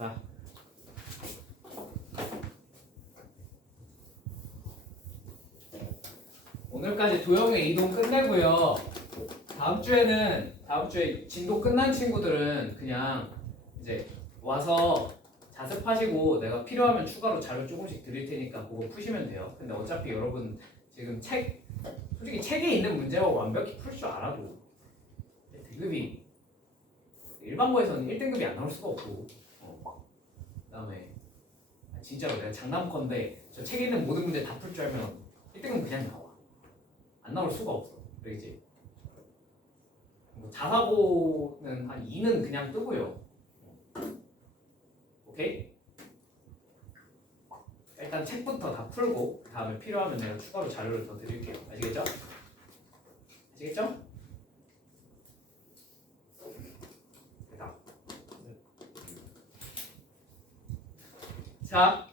자, 오늘까지 도형의 이동 끝내고요. 다음 주에 진도 끝난 친구들은 그냥 이제 와서 자습하시고 내가 필요하면 추가로 자료 조금씩 드릴 테니까 그거 푸시면 돼요. 근데 어차피 여러분 지금 솔직히 책에 있는 문제만 완벽히 풀 줄 알아도 등급이 일반고에서는 1등급이 안 나올 수가 없고 그다음에 진짜로 내가 장난컨대 저 책에 있는 모든 문제 다 풀 줄 알면 1등급은 그냥 나와. 안 나올 수가 없어. 그러지? 뭐 자사고는 한 2는 그냥 뜨고요. 오케이? 일단 책부터 다 풀고 그 다음에 필요하면 내가 추가로 자료를 더 드릴게요. 아시겠죠? 아시겠죠? 됐다. 자,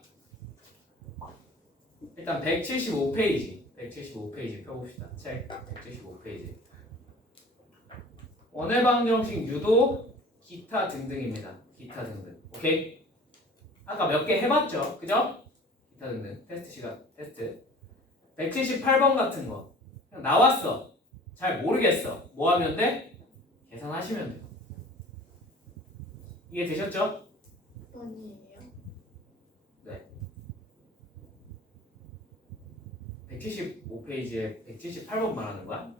일단 175페이지 펴봅시다. 책 175페이지. 원해방정식, 유도, 기타 등등입니다. 기타 등등. 오케이? 아까 몇 개 해봤죠? 그죠? 기타 등등. 테스트. 178번 같은 거. 그냥 나왔어. 잘 모르겠어. 뭐 하면 돼? 계산하시면 돼요. 이해 되셨죠? 아니에요. 네. 175페이지에 178번 말하는 거야?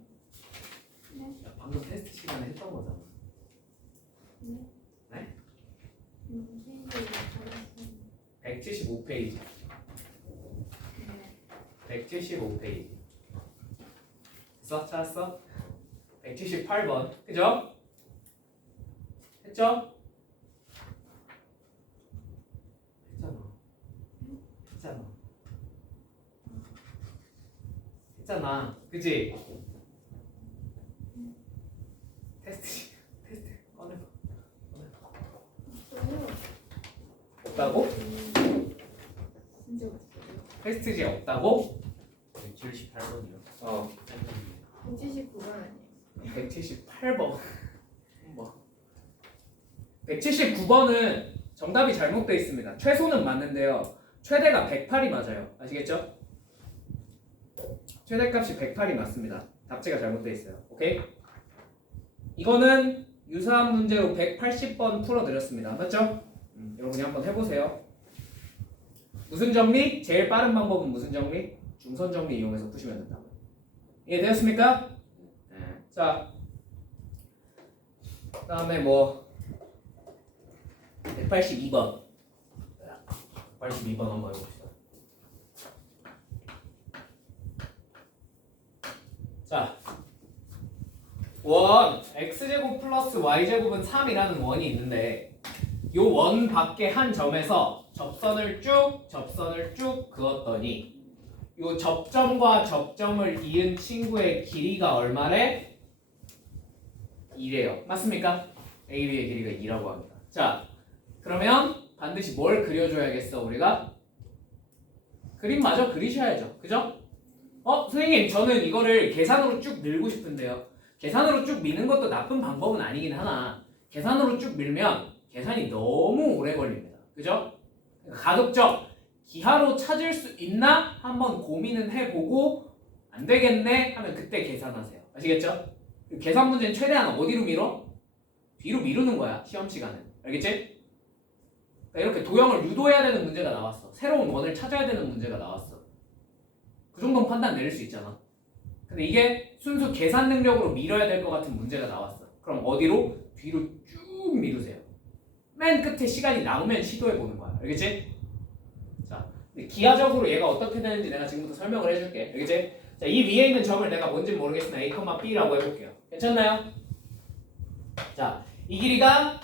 네. 야, 방금 테스트 시간에 했던 거잖아. 네. 네? 선생님이 잘했어요. 175페이지. 네. 175페이지. 찾았어? 178번. 그죠? 했죠? 했잖아. 그지? 테스트 꺼내봐. 없어요. 없다고? 진짜 없어요. 테스트지 없다고? 178번이요. 179번 아니에요. 178번. 뭐. 179번은 정답이 잘못되어 있습니다. 최소는 맞는데요. 최대가 108이 맞아요. 아시겠죠? 최대값이 108이 맞습니다. 답지가 잘못되어 있어요. 오케이? 이거는 유사한 문제로 180번 풀어드렸습니다. 맞죠? 여러분이 한번 해보세요. 무슨 정리? 제일 빠른 방법은 무슨 정리? 중선 정리 이용해서 푸시면 된다고. 이해되었습니까? 네. 자, 그 다음에 뭐 182번 182번 한번 해봅시다. 자, 원 x제곱 플러스 y제곱은 3이라는 원이 있는데 요 원 밖에 한 점에서 접선을 쭉 그었더니 요 접점과 접점을 이은 친구의 길이가 얼마래? 2래요. 맞습니까? AB의 길이가 2라고 합니다. 자, 그러면 반드시 뭘 그려줘야겠어 우리가? 그림마저 그리셔야죠. 그죠? 선생님 저는 이거를 계산으로 쭉 밀고 싶은데요. 계산으로 쭉 미는 것도 나쁜 방법은 아니긴 하나 계산으로 쭉 밀면 계산이 너무 오래 걸립니다. 그죠? 가급적 기하로 찾을 수 있나 한번 고민은 해보고 안 되겠네 하면 그때 계산하세요. 아시겠죠? 계산 문제는 최대한 어디로 밀어? 뒤로 미루는 거야 시험 시간은. 알겠지? 그러니까 이렇게 도형을 유도해야 되는 문제가 나왔어. 새로운 원을 찾아야 되는 문제가 나왔어. 그 정도는 판단 내릴 수 있잖아. 근데 이게 순수 계산 능력으로 밀어야 될 것 같은 문제가 나왔어. 그럼 어디로? 뒤로 쭉 미루세요. 맨 끝에 시간이 남으면 시도해보는 거야. 알겠지? 자, 기하적으로 얘가 어떻게 되는지 내가 지금부터 설명을 해줄게. 알겠지? 자, 이 위에 있는 점을 내가 뭔지는 모르겠으나 A, B라고 해볼게요. 괜찮나요? 자, 이 길이가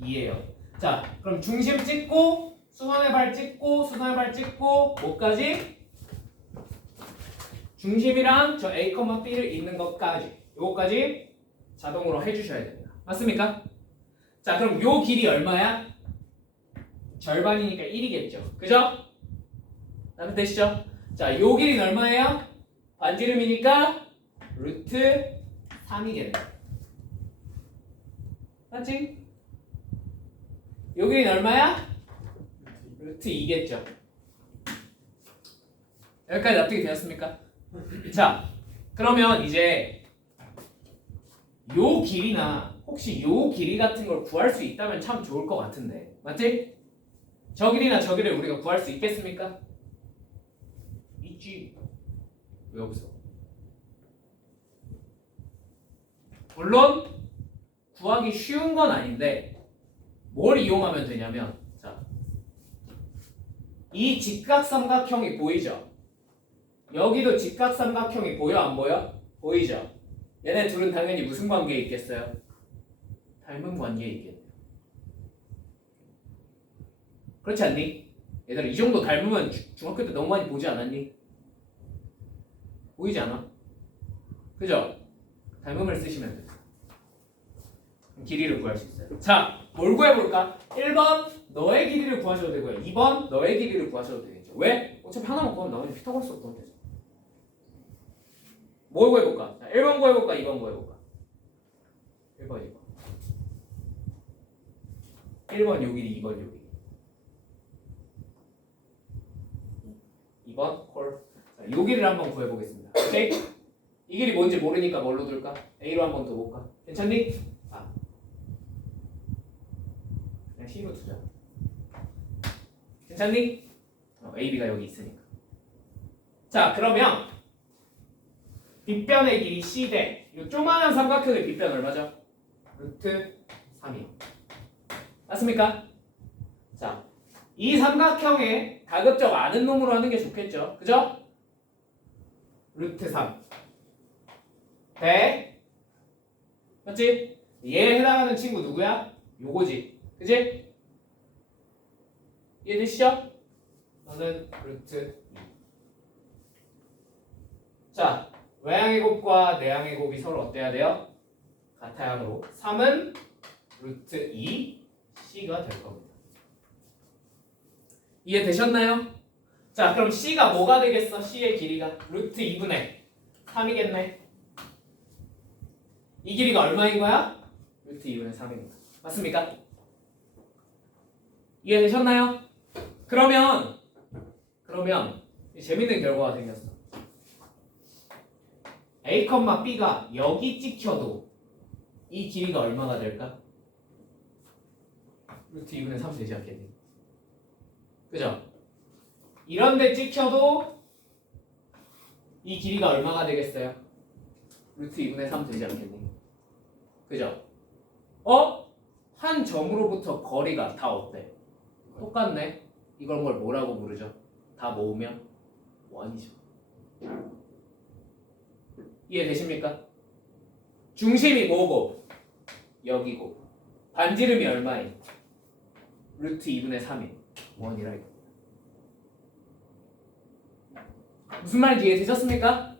2예요. 자, 그럼 중심 찍고 수선의 발 찍고 뭐까지? 중심이랑 저 A, B를 잇는 것까지 요거까지 자동으로 해주셔야 됩니다. 맞습니까? 자, 그럼 요 길이 얼마야? 절반이니까 1이겠죠. 그죠? 다들 되시죠? 자, 요 길이는 얼마예요? 반지름이니까 루트 3이겠네. 맞지? 요 길이는 얼마야? 루트 2겠죠. 여기까지 납득이 되었습니까? 자, 그러면 이제 요 길이나 혹시 요 길이 같은 걸 구할 수 있다면 참 좋을 것 같은데, 맞지? 저 길이나 저 길이를 우리가 구할 수 있겠습니까? 있지. 왜 없어? 물론 구하기 쉬운 건 아닌데 뭘 이용하면 되냐면, 자, 이 직각삼각형이 보이죠? 여기도 직각삼각형이 보여 안 보여? 보이죠? 얘네 둘은 당연히 무슨 관계에 있겠어요? 닮은 관계에 있겠네요. 그렇지 않니? 얘들아, 이 정도 닮으면 중학교 때 너무 많이 보지 않았니? 보이지 않아? 그죠? 닮음을 쓰시면 돼요. 길이를 구할 수 있어요. 자, 뭘 구해볼까? 1번 너의 길이를 구하셔도 되고요. 2번 너의 길이를 구하셔도 되겠죠. 왜? 어차피 하나만 구하면 나머지 피타고라스 구하면 되죠. 뭘 구해볼까? 자, 1번 구해볼까? 2번 구해볼까? 1번 2번 1번 요 길이, 2번 요 길이. 2번 콜. 자, 요 길이를 한번 구해보겠습니다. 오케이? 이 길이 뭔지 모르니까 뭘로 둘까? A로 한번 더 볼까? 괜찮니? 아, 그냥 C로 두자. 괜찮니? A, B가 여기 있으니까. 자, 그러면 빗변의 길이 C 대 이 조그마한 삼각형의 빗변 얼마죠? 루트 3이요. 맞습니까? 자, 이 삼각형에 가급적 아는 놈으로 하는 게 좋겠죠. 그죠? 루트 3 대, 맞지? 얘에 해당하는 친구 누구야? 요거지. 그지? 이해되시죠? 너는 루트 2. 자, 외항의 곱과 내항의 곱이 서로 어때야 돼요? 같아야 하므로 3은 루트 2 C가 될 겁니다. 이해되셨나요? 자, 그럼 C가 뭐가 되겠어? C의 길이가 루트 2분의 3이겠네. 이 길이가 얼마인 거야? 루트 2분의 3입니다. 맞습니까? 이해되셨나요? 그러면 재밌는 결과가 생겼어. A, B가 여기 찍혀도 이 길이가 얼마가 될까? 루트 2분의 3 되지 않겠니? 그죠? 이런 데 찍혀도 이 길이가 얼마가 되겠어요? 루트 2분의 3 되지 않겠니? 그죠? 한 점으로부터 거리가 다 어때? 똑같네. 이걸 뭐라고 부르죠? 다 모으면 1이죠. 이해되십니까? 중심이 뭐고? 여기고. 반지름이 얼마인? 루트 2분의 3인 1이라 이거. 무슨 말인지 이해되셨습니까?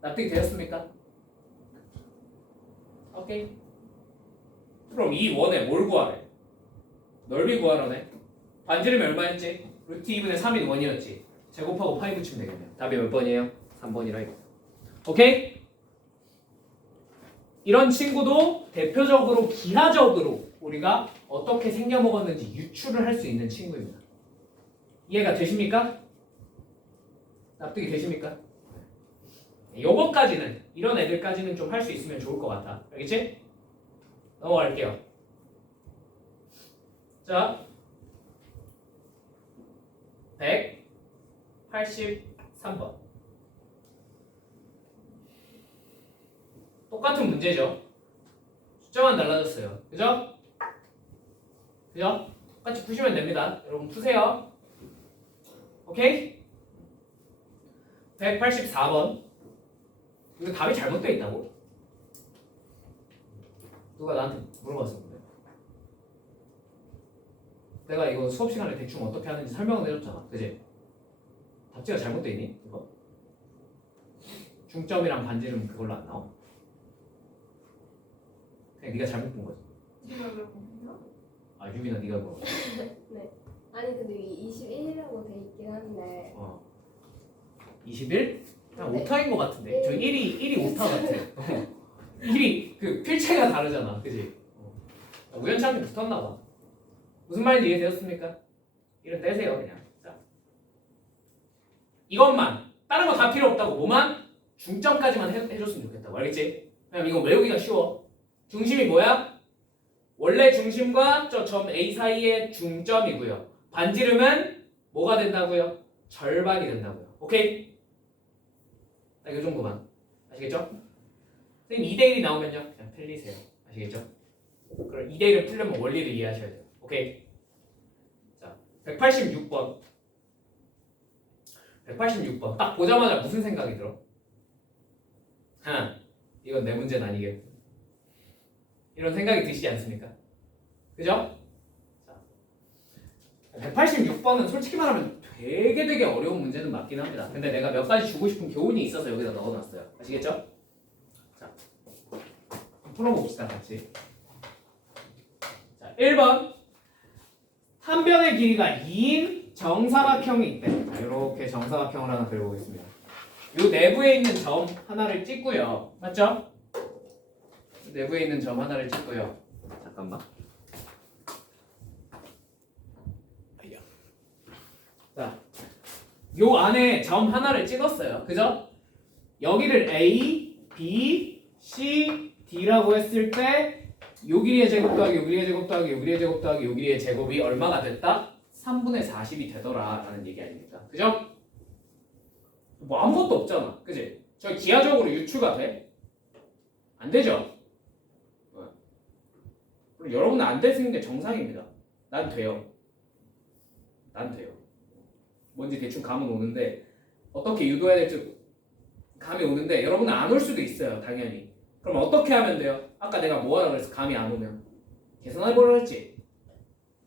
납득이 되셨습니까? 오케이. 그럼 이 원에 뭘 구하래? 넓이 구하라네. 반지름이 얼마였지? 루트 2분의 3인 1이었지. 제곱하고 파이 붙이면 되겠네요. 답이 몇 번이에요? 3번이라 이거. 오케이? 이런 친구도 대표적으로 기하적으로 우리가 어떻게 생겨먹었는지 유추를 할 수 있는 친구입니다. 이해가 되십니까? 납득이 되십니까? 요거까지는, 이런 애들까지는 좀 할 수 있으면 좋을 것 같아. 알겠지? 넘어갈게요. 자, 183번. 똑같은 문제죠. 숫자만 달라졌어요. 그죠? 그죠? 똑같이 푸시면 됩니다. 여러분 푸세요. 오케이? 184번. 이거 답이 잘못되어 있다고? 누가 나한테 물어봤었는데. 내가 이거 수업 시간에 대충 어떻게 하는지 설명을 해줬잖아. 그지? 답지가 잘못되어 있니? 이거? 중점이랑 반지름 그걸로 안 나와? 그냥 네가 잘못 본 거지. 제가 물어보나요? 아, 유빈아 네가 물어봐. 네. 아니 근데 이게 21이라고 돼 있긴 한데 21? 그냥 네. 오타인 것 같은데. 저 1이 오타 같아. 1이 그 필체가 다르잖아. 그지? 우연치 않게 붙었나 봐. 무슨 말인지 이해되셨습니까? 이름 떼세요 그냥. 자, 이것만 다른 거 다 필요 없다고. 뭐만 중점까지만 해줬으면 좋겠다고. 알겠지? 왜냐면 이거 외우기가 쉬워. 중심이 뭐야? 원래 중심과 저 점 A 사이의 중점이고요. 반지름은 뭐가 된다고요? 절반이 된다고요. 오케이? 딱 이 정도만. 아시겠죠? 선생님 2대1이 나오면요 그냥 틀리세요. 아시겠죠? 그럼 2대1을 풀려면 원리를 이해하셔야 돼요. 오케이? 자, 186번. 186번. 딱 보자마자 무슨 생각이 들어? 이건 내 문제는 아니겠고. 이런 생각이 드시지 않습니까? 그죠? 자, 186번은 솔직히 말하면 되게 어려운 문제는 맞긴 합니다. 근데 내가 몇 가지 주고 싶은 교훈이 있어서 여기다 넣어놨어요. 아시겠죠? 자, 풀어봅시다 같이. 자, 1번 한 변의 길이가 2인 정사각형이 있대. 자, 이렇게 정사각형을 하나 그려보겠습니다. 요 내부에 있는 점 하나를 찍고요. 맞죠? 내부에 있는 점 하나를 찍고요. 잠깐만. 자, 요 안에 점 하나를 찍었어요. 그죠? 여기를 A, B, C, D라고 했을 때 요 길이의 제곱 더하기 요 길이의 제곱 더하기 요 길이의 제곱 더하기 요 길이의 제곱이 얼마가 됐다? 3분의 40이 되더라 라는 얘기 아닙니까? 그죠? 뭐 아무것도 없잖아. 그지? 저 기하적으로 유추가 돼? 안 되죠? 그리고 여러분은 안 될 수 있는 게 정상입니다. 난 돼요. 난 돼요. 뭔지 대충 감은 오는데 어떻게 유도해야 될지 감이 오는데 여러분은 안 올 수도 있어요. 당연히. 그럼 어떻게 하면 돼요? 아까 내가 뭐 하라고 그랬어? 감이 안 오면 계산해보라고 했지?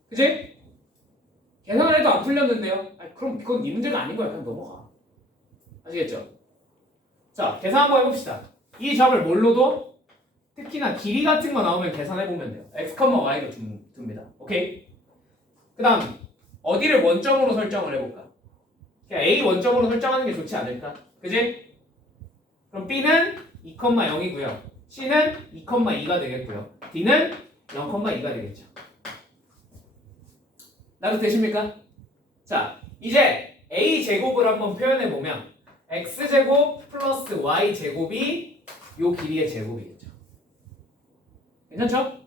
그지? 계산을 해도 안 풀렸는데요? 아니, 그럼 그건 네 문제가 아닌 거야. 그냥 넘어가. 아시겠죠? 자, 계산 한번 해봅시다. 이 점을 뭘로도? 특히나 길이 같은 거 나오면 계산해보면 돼요. x, y로 둡니다. 오케이? 그 다음 어디를 원점으로 설정을 해볼까? 그냥 A 원점으로 설정하는 게 좋지 않을까? 그지? 그럼 B는 2,0이고요. C는 2,2가 되겠고요. D는 0,2가 되겠죠. 나도 되십니까? 자, 이제 A제곱을 한번 표현해보면 X제곱 플러스 Y제곱이 요 길이의 제곱이겠죠. 괜찮죠?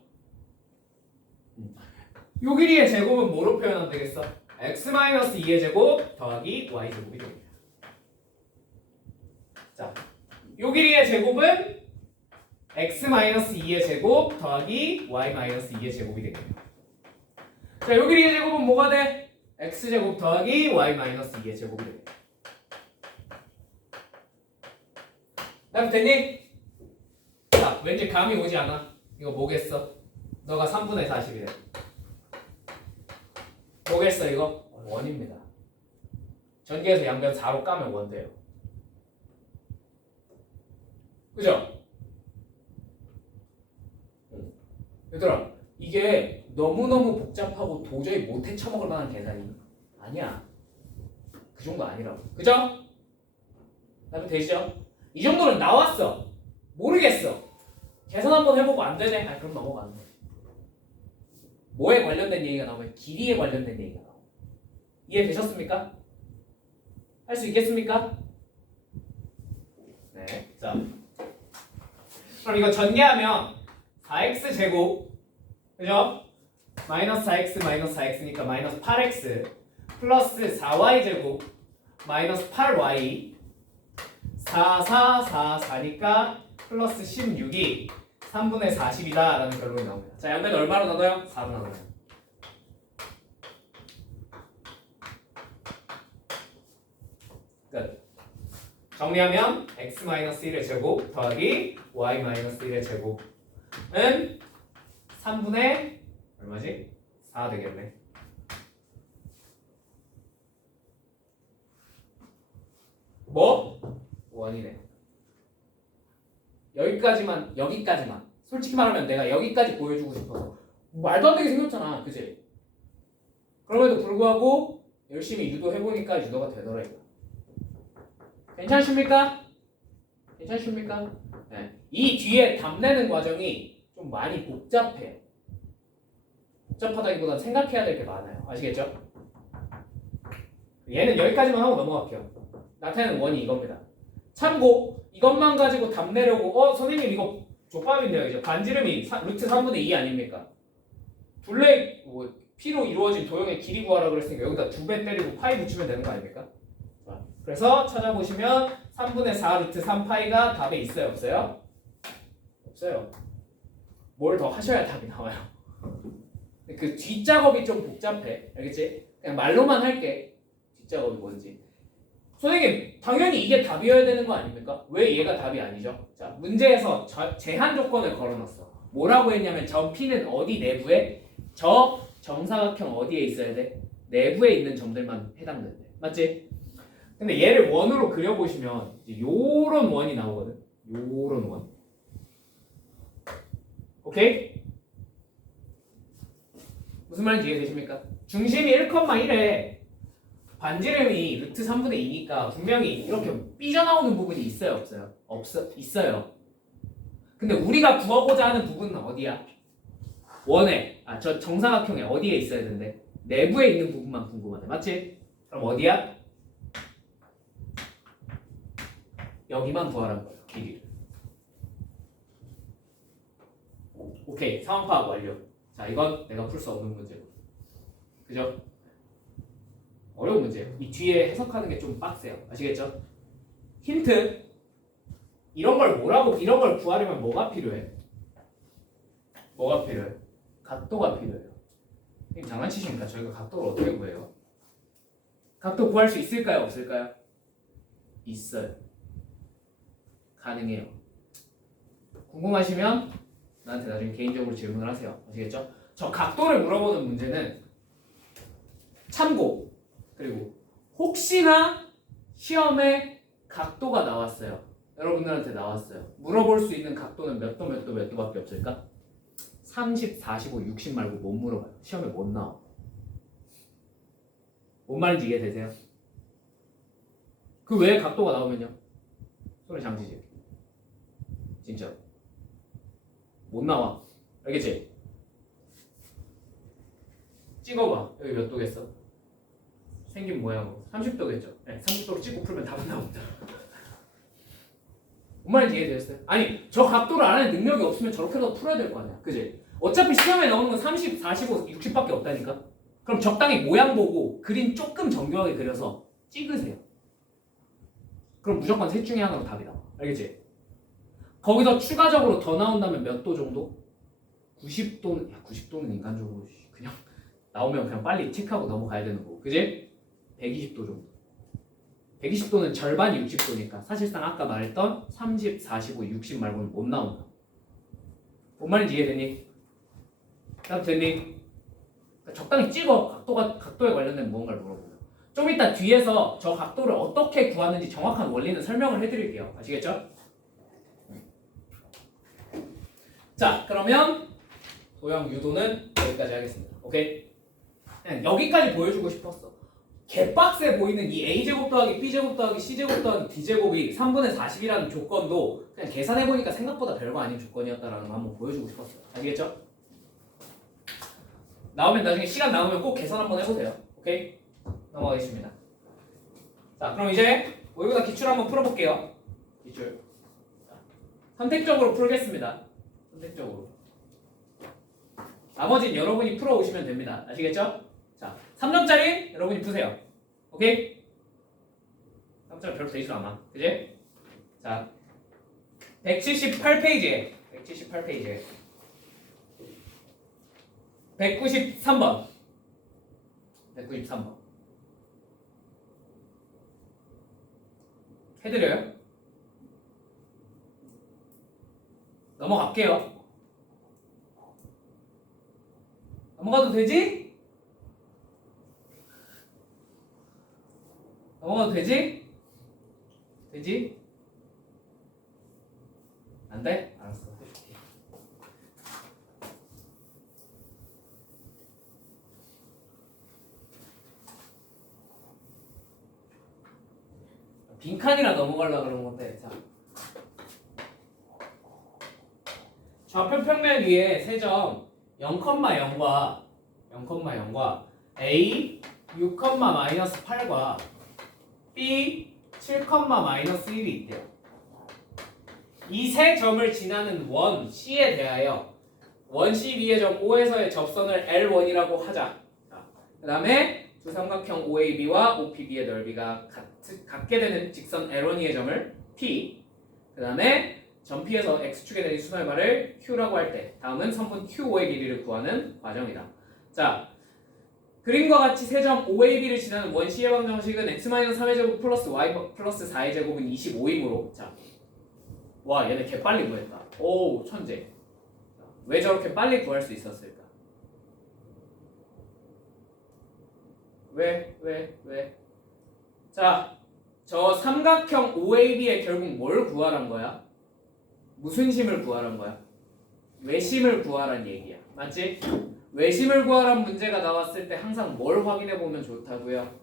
요 길이의 제곱은 뭐로 표현하면 되겠어? X-2의 제곱 더하기 Y제곱이 됩니다. 자, 요 길이의 제곱은 X-2의 제곱 더하기 Y-2의 제곱이 되겠네요. 자, 요 길이의 제곱은 뭐가 돼? X제곱 더하기 Y-2의 제곱이 됩니다. 나도 되니? 자, 왠지 감이 오지 않아? 이거 뭐겠어? 너가 3분의 40이래. 뭐겠어 이거? 원입니다. 전개해서 양변 4로 까면 원 돼요. 그죠? 얘들아, 이게 너무너무 복잡하고 도저히 못 헤쳐먹을 만한 계산이 아니야. 그 정도 아니라고. 그죠? 나도 되시죠? 이 정도는 나왔어. 모르겠어. 계산 한번 해보고 안 되네. 아, 그럼 넘어가는 거야. 뭐에 관련된 얘기가 나오면 길이에 관련된 얘기가 나오고. 이해되셨습니까? 할 수 있겠습니까? 네. 자, 그럼 이거 전개하면 4x 제곱, 그죠? 마이너스 4x 마이너스 4x니까 마이너스 8x 플러스 4y 제곱 마이너스 8y 4, 4, 4, 4니까 플러스 16이 3분의 40이다 라는 결론이 나옵니다. 자, 양변을 얼마로 나눠요? 4로 나눠요. 끝. 정리하면 x-1의 제곱 더하기 y-1의 제곱은 3분의 얼마지? 4 되겠네. 뭐? 원이네. 여기까지만. 솔직히 말하면 내가 여기까지 보여주고 싶어서 말도 안 되게 생겼잖아, 그지? 그럼에도 불구하고 열심히 유도해보니까 유도가 되더라 이거. 괜찮습니까? 괜찮습니까? 네. 이 뒤에 답내는 과정이 좀 많이 복잡해요. 복잡하다기보다는 생각해야 될 게 많아요. 아시겠죠? 얘는 여기까지만 하고 넘어갈게요. 나타내는 원이 이겁니다. 참고 이것만 가지고 답 내려고 선생님 이거 족밥인데요. 이제 반지름이 루트 3분의 2 아닙니까? 둘레 P로 이루어진 도형의 길이 구하라 그랬으니까 여기다 2배 때리고 파이 붙이면 되는 거 아닙니까? 자, 그래서 찾아보시면 3분의 4 루트 3파이가 답에 있어요? 없어요? 없어요. 뭘 더 하셔야 답이 나와요. 그 뒷작업이 좀 복잡해. 알겠지? 그냥 말로만 할게. 뒷작업이 뭔지. 선생님 당연히 이게 답이어야 되는 거 아닙니까? 왜 얘가 답이 아니죠? 자, 문제에서 제한 조건을 걸어놨어. 뭐라고 했냐면 점 P는 어디 내부에? 저 정사각형 어디에 있어야 돼? 내부에 있는 점들만 해당된대. 맞지? 근데 얘를 원으로 그려보시면 이제 요런 원이 나오거든. 요런 원. 오케이? 무슨 말인지 이해되십니까? 중심이 1,1에 반지름이 루트 3분의 2니까 분명히 이렇게 삐져나오는 부분이 있어요? 없어요? 있어요. 근데 우리가 구하고자 하는 부분은 어디야? 원에, 저 정사각형에 어디에 있어야 되는데? 내부에 있는 부분만 궁금하네. 맞지? 그럼 어디야? 여기만 구하라는 거예요. 길이를. 오케이. 상황 파악 완료. 자, 이건 내가 풀 수 없는 문제고. 그죠? 어려운 문제예요. 이 뒤에 해석하는 게 좀 빡세요. 아시겠죠? 힌트. 이런 걸 구하려면 뭐가 필요해? 뭐가 필요해? 각도가 필요해요. 선생님 장난치십니까? 저희가 각도를 어떻게 구해요? 각도 구할 수 있을까요? 없을까요? 있어요. 가능해요. 궁금하시면 나한테 나중에 개인적으로 질문을 하세요. 아시겠죠? 저 각도를 물어보는 문제는 참고 그리고 혹시나 시험에 각도가 나왔어요. 여러분들한테 나왔어요. 물어볼 수 있는 각도는 몇 도밖에 없을까? 30, 45, 60 말고 못 물어봐요. 시험에 못 나와. 뭔 말인지 이해되세요? 그 외에 각도가 나오면요? 손을 장지지. 진짜 못 나와. 알겠지? 찍어봐. 여기 몇 도겠어? 생긴 모양으로 30도겠죠? 네, 30도로 찍고 풀면 답은 나옵니다. 뭔 말인지 이해되셨어요? 아니 저 각도를 아는 능력이 없으면 저렇게라도 풀어야 될 거 아니야. 그지? 어차피 시험에 나오는 건 30, 45, 60밖에 없다니까? 그럼 적당히 모양 보고 그림 조금 정교하게 그려서 찍으세요. 그럼 무조건 셋 중에 하나로 답이 나와. 알겠지? 거기서 추가적으로 더 나온다면 몇 도 정도? 90도는 90도는 인간적으로 그냥 나오면 그냥 빨리 체크하고 넘어가야 되는 거고. 그지? 120도 정도. 120도는 절반이 60도니까 사실상 아까 말했던 30, 45, 60 말고는 못 나온다. 뭔 말인지 이해되니? 답 됐니? 그러니까 적당히 찍어. 각도에 관련된 무언가를 물어보면. 좀 이따 뒤에서 저 각도를 어떻게 구하는지 정확한 원리는 설명을 해드릴게요. 아시겠죠? 자, 그러면 도형 유도는 여기까지 하겠습니다. 오케이? 그냥 여기까지 보여주고 싶었어. 개빡세 보이는 이 a제곱 더하기 b제곱 더하기 c제곱 더하기 d제곱이 3분의 40이라는 조건도 그냥 계산해보니까 생각보다 별거 아닌 조건이었다라는 거 한번 보여주고 싶었어요. 아시겠죠? 나오면 나중에 시간 남으면 꼭 계산 한번 해보세요. 오케이? 넘어가겠습니다. 자, 그럼 이제 모의고사 기출 한번 풀어볼게요. 기출. 선택적으로 풀겠습니다. 선택적으로. 나머지는 여러분이 풀어오시면 됩니다. 아시겠죠? 자, 3점짜리 여러분이 푸세요. 오케이? 3점 별로 되지도 않아. 그지? 자, 178페이지에 193번 해드려요? 넘어갈게요. 넘어가도 되지? 넘어가도 되지? 되지? 안 돼? 알았어. 해줄게. 빈칸이라 넘어가려고 그런 건데, 자. 좌표 평면 위에 세 점 0,0과 0,0과 A 6,-8과 B 7,-1이 있대요. 이 세 점을 지나는 원 C에 대하여 원 C B의 점 O에서의 접선을 L1이라고 하자. 그 다음에 두 삼각형 OAB와 OPB의 넓이가 같게 되는 직선 L1의 점을 P, 그 다음에 점 P에서 X축에 대한 수널발을 Q라고 할 때 다음은 선분 QO의 길이를 구하는 과정이다. 자, 그림과 같이 세 점 OAB를 지나는 원 C의 방정식은 X-3의 제곱 플러스 Y 플러스 4의 제곱은 25이므로 자, 와 얘네 개 빨리 구했다. 오 천재. 왜 저렇게 빨리 구할 수 있었을까? 왜? 자, 저 삼각형 OAB에 결국 뭘 구하란 거야? 무슨 심을 구하란 거야? 외심을 구하란 얘기야. 맞지? 외심을 구하란 문제가 나왔을 때 항상 뭘 확인해 보면 좋다고요?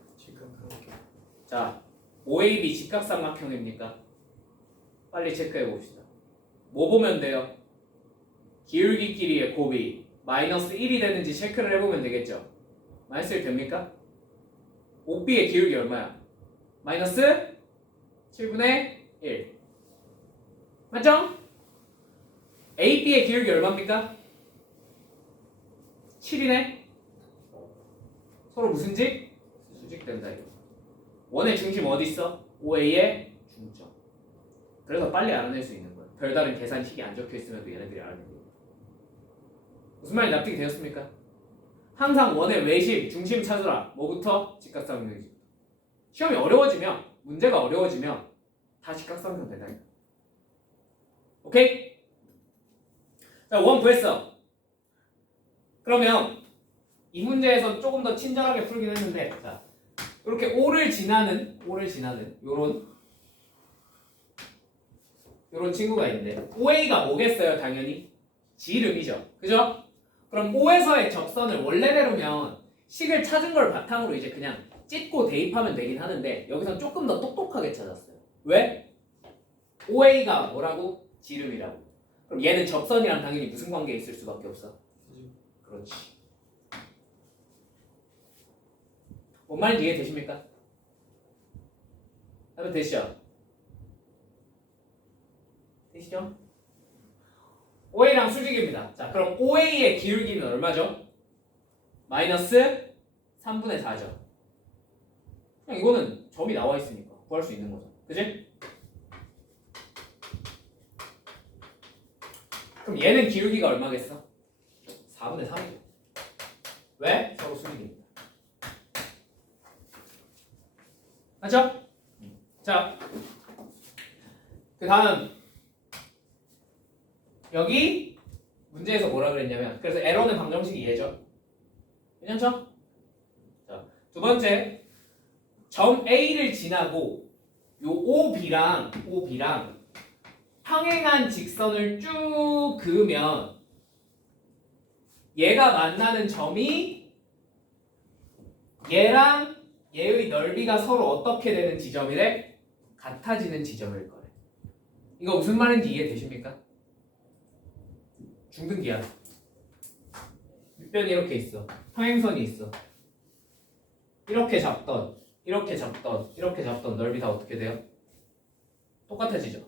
자, OAB 직각삼각형입니까? 빨리 체크해 봅시다. 뭐 보면 돼요? 기울기 길이의 곱이 마이너스 1이 되는지 체크를 해보면 되겠죠? 마이너스 1 됩니까? OB의 기울기 얼마야? 마이너스 7분의 1 맞죠? AB의 기울기 얼마입니까? 7이네? 서로 무슨 직? 수직된다 이거. 원의 중심 어디 있어? OA의 중점. 그래서 빨리 알아낼 수 있는 거야. 별다른 계산식이 안 적혀 있으면도 얘네들이 알아내는 거야. 무슨 말이 납득이 되었습니까? 항상 원의 외심, 중심 찾으라. 뭐부터? 직각삼각형이지. 시험이 어려워지면, 문제가 어려워지면 다 직각삼각형 된다니까. 오케이? 자, 원 구했어. 그러면 이 문제에서 조금 더 친절하게 풀긴 했는데, 자, 이렇게 O를 지나는 요런 친구가 있는데 OA가 뭐겠어요? 당연히 지름이죠. 그죠? 그럼 O에서의 접선을 원래대로면 식을 찾은 걸 바탕으로 이제 그냥 찢고 대입하면 되긴 하는데 여기선 조금 더 똑똑하게 찾았어요. 왜? OA가 뭐라고? 지름이라고. 그럼 얘는 접선이랑 당연히 무슨 관계에 있을 수밖에 없어? 그렇지. 뭔 말인지 이해되십니까? 하면 되시죠? 되시죠? OA랑 수직입니다. 자, 그럼 OA의 기울기는 얼마죠? 마이너스 3분의 4죠. 그냥 이거는 점이 나와 있으니까 구할 수 있는 거죠. 그지? 그럼 얘는 기울기가 얼마겠어? 4분의 3이죠. 왜? 서로 수직입니다. 맞죠? 자, 그 다음 여기 문제에서 뭐라 그랬냐면 그래서 에러는 방정식이 얘죠. 괜찮죠? 자, 두 번째 점 A를 지나고 요 OB랑 평행한 직선을 쭉 그으면 얘가 만나는 점이 얘랑 얘의 넓이가 서로 어떻게 되는 지점이래? 같아지는 지점일 거래. 이거 무슨 말인지 이해되십니까? 중등기야. 밑변이 이렇게 있어. 평행선이 있어. 이렇게 잡던 넓이 다 어떻게 돼요? 똑같아지죠.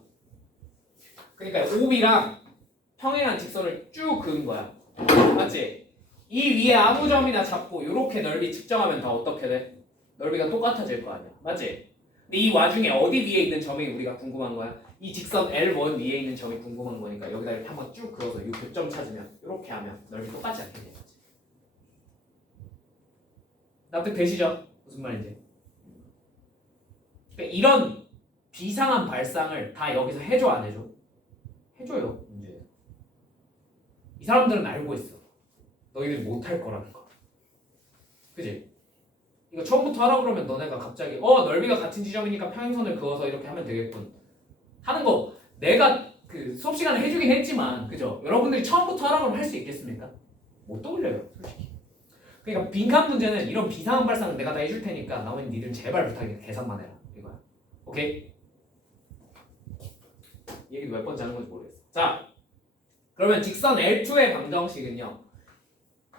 그러니까 OB랑 평행한 직선을 쭉 그은 거야. 맞지? 이 위에 아무 점이나 잡고 이렇게 넓이 측정하면 다 어떻게 돼? 넓이가 똑같아질 거 아니야. 맞지? 근데 이 와중에 어디 위에 있는 점이 우리가 궁금한 거야? 이 직선 L1 위에 있는 점이 궁금한 거니까 여기다 이렇게 한번 쭉 그어서 이 교점 찾으면 이렇게 하면 넓이 똑같지 않겠냐. 납득되시죠? 무슨 말인지. 그러니까 이런 비상한 발상을 다 여기서 해줘 안 해줘? 해줘요. 문제. 이 사람들은 알고 있어. 너희들이 못할 거라는 거. 그지? 이거 처음부터 하라 그러면 너네가 갑자기 넓이가 같은 지점이니까 평행선을 그어서 이렇게 하면 되겠군 하는 거 내가 그 수업 시간에 해주긴 했지만 그죠? 여러분들이 처음부터 하라 그러면 할 수 있겠습니까? 못 떠올려요 솔직히. 그러니까 빈칸 문제는 이런 비상한 발상은 내가 다 해줄 테니까 나머지 니들 제발 부탁이니까 계산만 해라 이거야. 오케이? 얘기 몇 번째 하는 건지 모르겠어. 자, 그러면 직선 L2의 방정식은요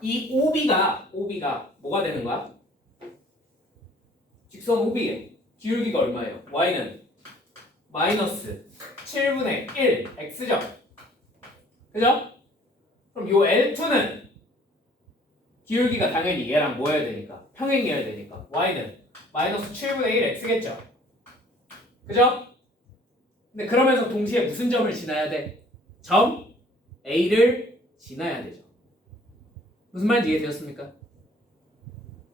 이 OB가 뭐가 되는 거야? 직선 OB의 기울기가 얼마예요? y는 마이너스 7분의 1 x죠? 그죠? 그럼 요 L2는 기울기가 당연히 얘랑 뭐 해야 되니까 평행이어야 되니까 y는 마이너스 7분의 1 x겠죠? 그죠? 근데 그러면서 동시에 무슨 점을 지나야 돼? 점 A를 지나야 되죠. 무슨 말인지 이해되었습니까?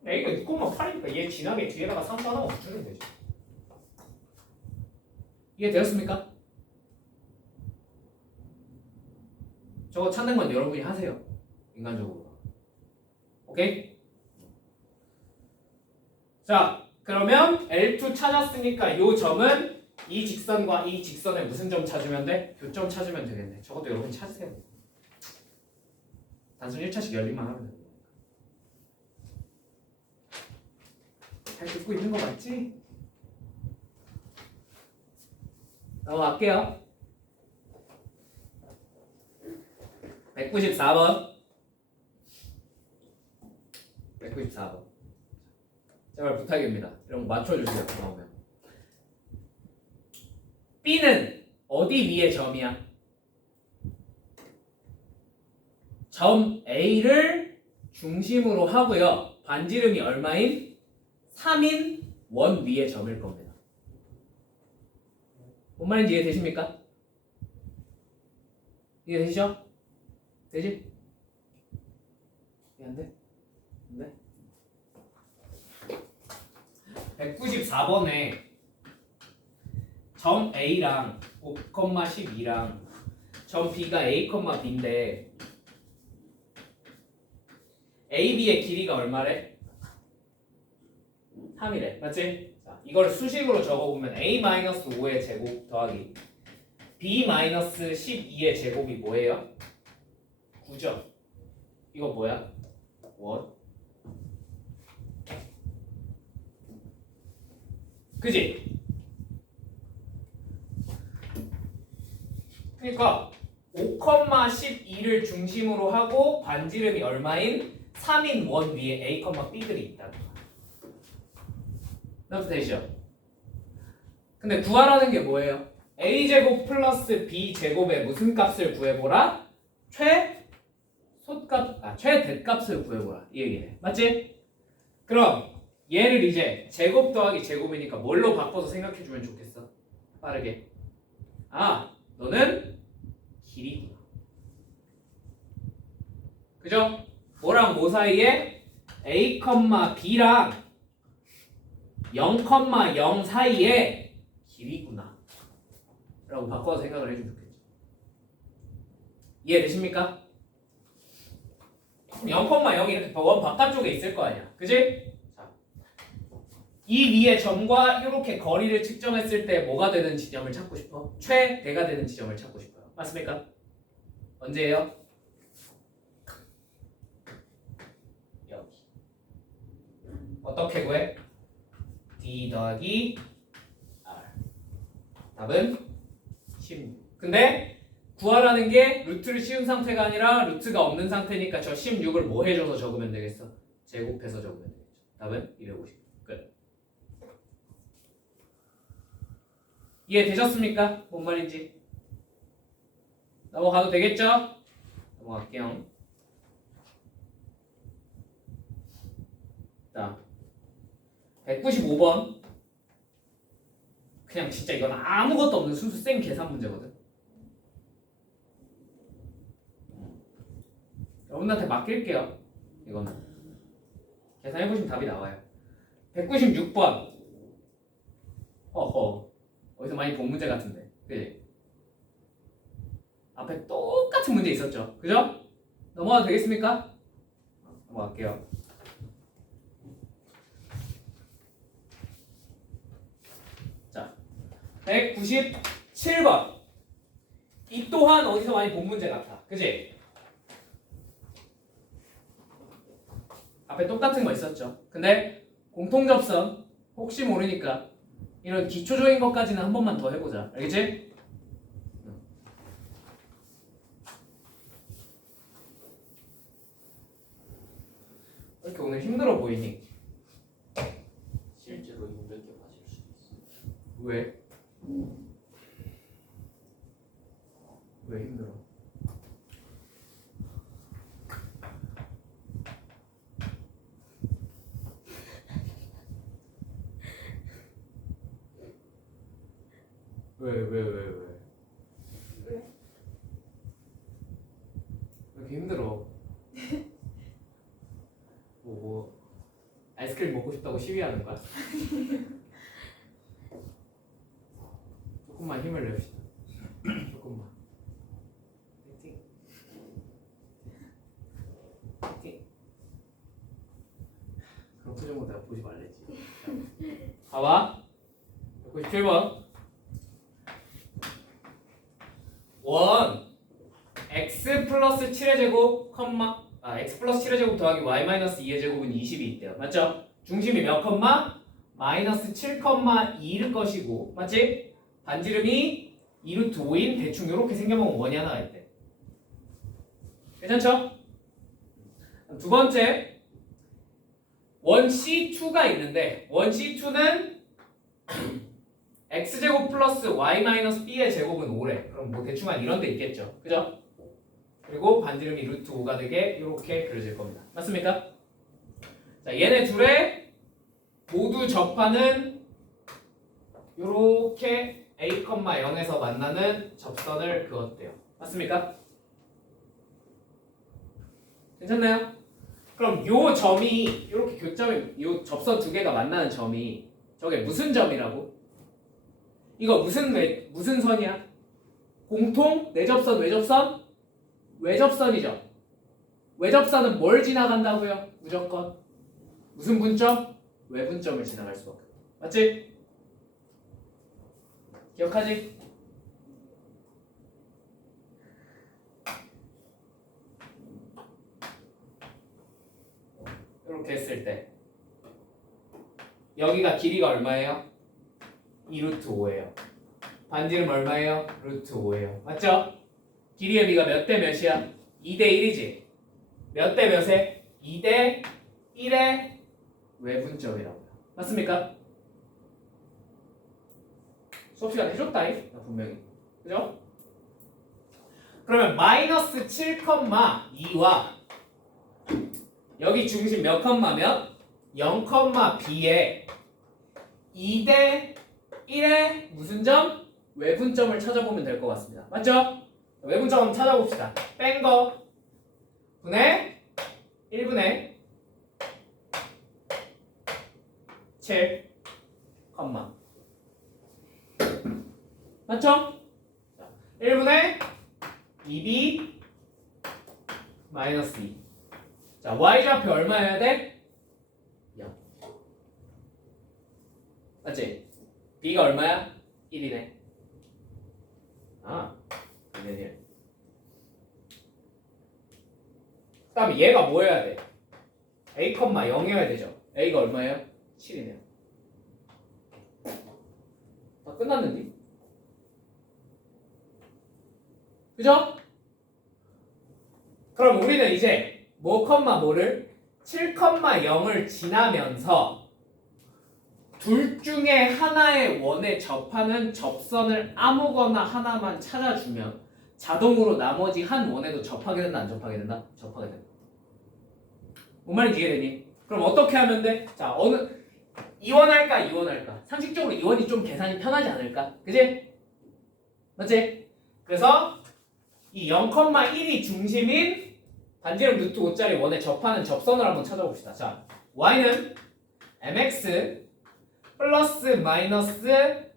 A가 6,8이니까 얘 지나게 뒤에다가 3 하나 붙여주면 되죠. 이해되었습니까? 저거 찾는 건 여러분이 하세요. 인간적으로. 오케이? 자, 그러면 L2 찾았으니까 요 점은 이 직선과 이 직선에 무슨 점 찾으면 돼? 교점 찾으면 되겠네. 저것도 여러분이 찾으세요. 단순히 1차씩 열림만 하면 돼. 잘 듣고 있는 거 맞지? 넘어갈게요. 194번. 194번. 제발 부탁입니다. 이런 거 맞춰주세요. 나오면. B는 어디 위의 점이야? 점 A를 중심으로 하고요. 반지름이 얼마인? 3인 원 위의 점일 겁니다. 뭔 말인지 이해되십니까? 이해되시죠? 되지? 이해 안 돼? 안 돼? 194번에 점 A랑 5,12랑 점 B가 A, B인데 AB의 길이가 얼마래? 3이래. 맞지? 자, 이걸 수식으로 적어보면 A-5의 제곱 더하기 B-12의 제곱이 뭐예요? 9죠? 이거 뭐야? 원? 그지? 그러니까 5,12를 중심으로 하고 반지름이 얼마인 3인 원 위에 A, B들이 있다는 거야. 이렇게 되죠? 근데 구하라는 게 뭐예요? A제곱 플러스 B제곱의 무슨 값을 구해보라? 최대값을 구해보라. 이 얘기네. 맞지? 그럼 얘를 이제 제곱 더하기 제곱이니까 뭘로 바꿔서 생각해주면 좋겠어? 빠르게. 아, 너는 길이구나. 그죠? 뭐랑 뭐 사이에? A, B랑 0,0 사이에 길이구나 라고 바꿔서 생각을 해주면 좋겠죠. 이해되십니까? 0,0이 이렇게 원 바깥쪽에 있을 거 아니야. 그지? 자, 이 위에 점과 이렇게 거리를 측정했을 때 뭐가 되는 지점을 찾고 싶어? 최대가 되는 지점을 찾고 싶어요. 맞습니까? 언제예요? 여기. 어떻게 구해? D 더하기 R. 답은 16. 근데 구하라는 게 루트를 씌운 상태가 아니라 루트가 없는 상태니까 저 16을 뭐 해줘서 적으면 되겠어? 제곱해서 적으면 되겠죠. 답은 250. 끝. 이해되셨습니까? 뭔 말인지? 넘어가도 되겠죠? 넘어갈게요. 자, 195번. 그냥 진짜 이건 아무것도 없는 순수 생 계산 문제거든. 여러분한테 맡길게요. 이거는 계산해보시면 답이 나와요. 196번. 어허, 어디서 많이 본 문제 같은데, 그지? 앞에 똑같은 문제 있었죠, 그죠? 넘어가도 되겠습니까? 넘어갈게요. 자, 197번. 이 또한 어디서 많이 본 문제 같아, 그지? 앞에 똑같은 거 있었죠. 근데 공통접선 혹시 모르니까 이런 기초적인 것까지는 한 번만 더 해보자. 알겠지? 힘들어 보이니? 실제로 힘들게 마실 수도 있어. 왜? 왜 힘들어? 왜? 왜? 왜 이렇게 힘들어? 뭐 아이스크림 먹고 싶다고 시위하는 거야? 조금만 힘을 냅시다. 조금만. 파이팅. 파이팅. 그런 표정도 내가 보지 말랬지. 자, 봐봐. 197번. 원 x 플러스 7의 제곱 컴마 x 플러스 7의 제곱 더하기 y 마이너스 2의 제곱은 20이 있대요. 맞죠? 중심이 몇 컴마? 마이너스 7 컴마 2일 것이고 맞지? 반지름이 2루트 5인 대충 이렇게 생겨먹은 원이 하나가 있대. 괜찮죠? 두 번째 원 C2가 있는데 원 C2는 x제곱 플러스 y 마이너스 b의 제곱은 5래. 그럼 뭐 대충 한 이런 데 있겠죠. 그죠? 그리고 반지름이 루트 5가 되게 이렇게 그려질 겁니다. 맞습니까? 자, 얘네 둘의 모두 접하는 이렇게 a, 0에서 만나는 접선을 그었대요. 맞습니까? 괜찮나요? 그럼 요 점이 이렇게 교점이 요 접선 두 개가 만나는 점이 저게 무슨 점이라고? 이거 무슨 선이야? 공통? 내접선, 외접선? 외접선이죠. 외접선은 뭘 지나간다고요? 무조건 무슨 분점? 외분점을 지나갈 수밖에 없어. 맞지? 기억하지? 이렇게 했을 때 여기가 길이가 얼마예요? 2루트 5예요. 반지름 얼마예요? 루트 5예요. 맞죠? 길이의 비가 몇 대 몇이야? 2대 1이지. 몇 대 몇에? 2대 1의 외분점이라고요. 맞습니까? 수업 시간 해줬다잉? 나 분명히. 그죠? 그러면 마이너스 7,2와 여기 중심 몇 컴마면? 0, b에 2대 1의 무슨 점? 외분점을 찾아보면 될 것 같습니다. 맞죠? 외분점 한번 찾아봅시다. 뺀 거 분의 1분의 7, 맞죠? 1분의 2b 마이너스 2. 자, y좌표 얼마여야 돼? 0. 맞지? b가 얼마야? 1이네. 아, 2는 1. 그 다음에 얘가 뭐여야 돼? a, 0이어야 되죠? a가 얼마예요? 7이네요. 다 끝났는데? 그죠? 그럼 우리는 이제 뭐를 7, 0을 지나면서 둘 중에 하나의 원에 접하는 접선을 아무거나 하나만 찾아주면 자동으로 나머지 한 원에도 접하게 된다, 안 접하게 된다? 접하게 된다. 뭔 말인지 이해되니? 그럼 어떻게 하면 돼? 자, 이원할까? 상식적으로 이원이 좀 계산이 편하지 않을까? 그지? 맞지? 그래서 이 0,1이 중심인 반지름 루트 5짜리 원에 접하는 접선을 한번 찾아봅시다. 자, y는 mx 플러스 마이너스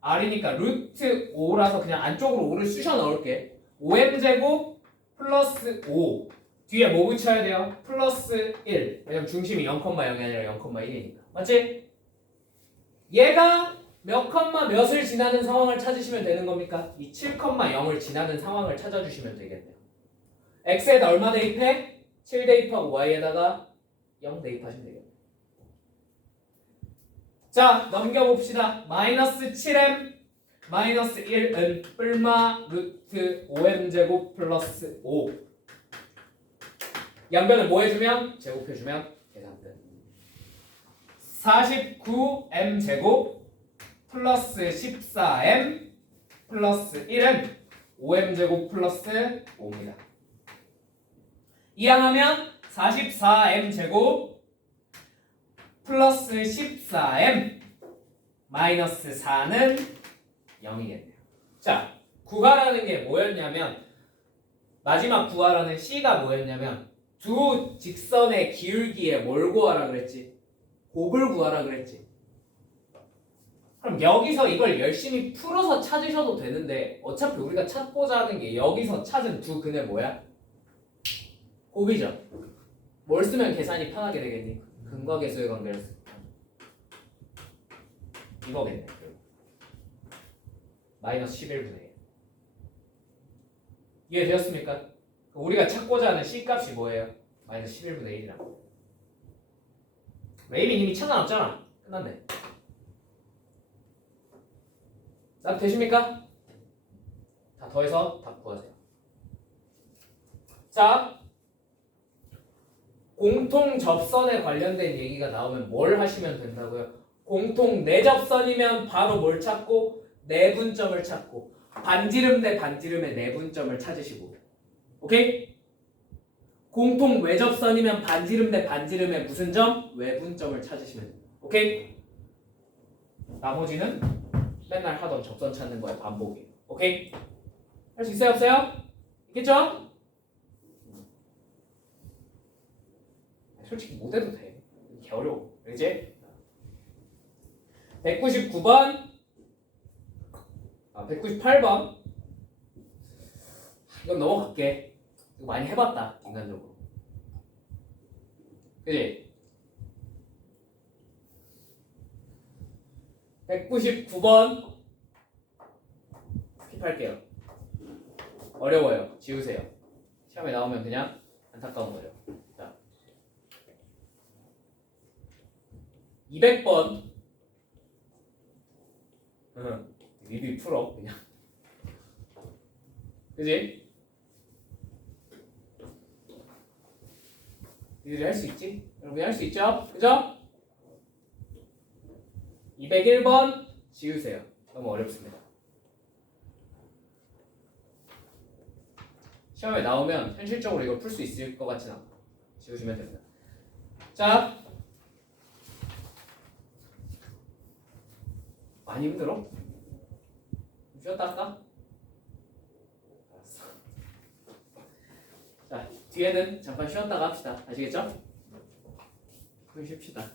r이니까 루트 5라서 그냥 안쪽으로 5를 쑤셔 넣을게. 5m제곱 플러스 5 뒤에 뭐 붙여야 돼요? 플러스 1. 왜냐면 중심이 0,0이 아니라 0,1이니까. 맞지? 얘가 몇 컴마 몇을 지나는 상황을 찾으시면 되는 겁니까? 이 7,0을 지나는 상황을 찾아주시면 되겠네요. x에다 얼마 대입해? 7 대입하고 y에다가 0 대입하시면 되겠네요. 자, 넘겨봅시다. 마이너스 7m 마이너스 1은 뿔마 루트 5m제곱 플러스 5. 양변을 뭐 해주면? 제곱해주면 계산 끝. 49m 제곱 플러스 14m 플러스 1은 5m 제곱 플러스 5입니다. 이항하면 44m 제곱 플러스 14m 마이너스 4는 0이겠네요. 자, 구하라는 게 뭐였냐면 마지막 구하라는 C가 뭐였냐면 두 직선의 기울기에 뭘 구하라 그랬지? 곱을 구하라 그랬지. 그럼 여기서 이걸 열심히 풀어서 찾으셔도 되는데 어차피 우리가 찾고자 하는 게 여기서 찾은 두 근의 뭐야? 곱이죠. 뭘 쓰면 계산이 편하게 되겠니? 근과 계수의 관계를 쓰. 이거겠네. 마이너스 11분의 1. 이해되었습니까? 우리가 찾고자 하는 C값이 뭐예요? 마이너스 11분의 1이라고. 웨이빈 이미 찾아놨잖아. 끝났네. 답 되십니까? 다 더해서 답 구하세요. 자, 공통 접선에 관련된 얘기가 나오면 뭘 하시면 된다고요? 공통 내접선이면 바로 뭘 찾고 내분점을 찾고 반지름 대 반지름의 내분점을 찾으시고, 오케이? 공통 외접선이면 반지름 대 반지름의 무슨 점? 외분점을 찾으시면 됩니다. 오케이? 나머지는 맨날 하던 접선 찾는 거에 반복이에요. 오케이? 할 수 있어요? 없어요? 있겠죠? 솔직히 못해도 돼. 이게 어려워. 이제 199번 198번 이건 넘어갈게. 이거 많이 해봤다 인간적으로. 그치? 199번 스킵할게요. 어려워요. 지우세요. 시험에 나오면 그냥 안타까운 거예요. 자, 200번 미리 풀어 그냥. 그지? 니들이 할 수 있지? 여러분이 할 수 있죠? 그죠? 201번 지우세요. 너무 어렵습니다. 시험에 나오면 현실적으로 이걸 풀 수 있을 것 같진 않고 지우시면 됩니다. 자, 많이 힘들어? 쉬었다 할까? 알았어. 자, 뒤에는 잠깐 쉬었다가 합시다. 아시겠죠? 그럼 쉽시다.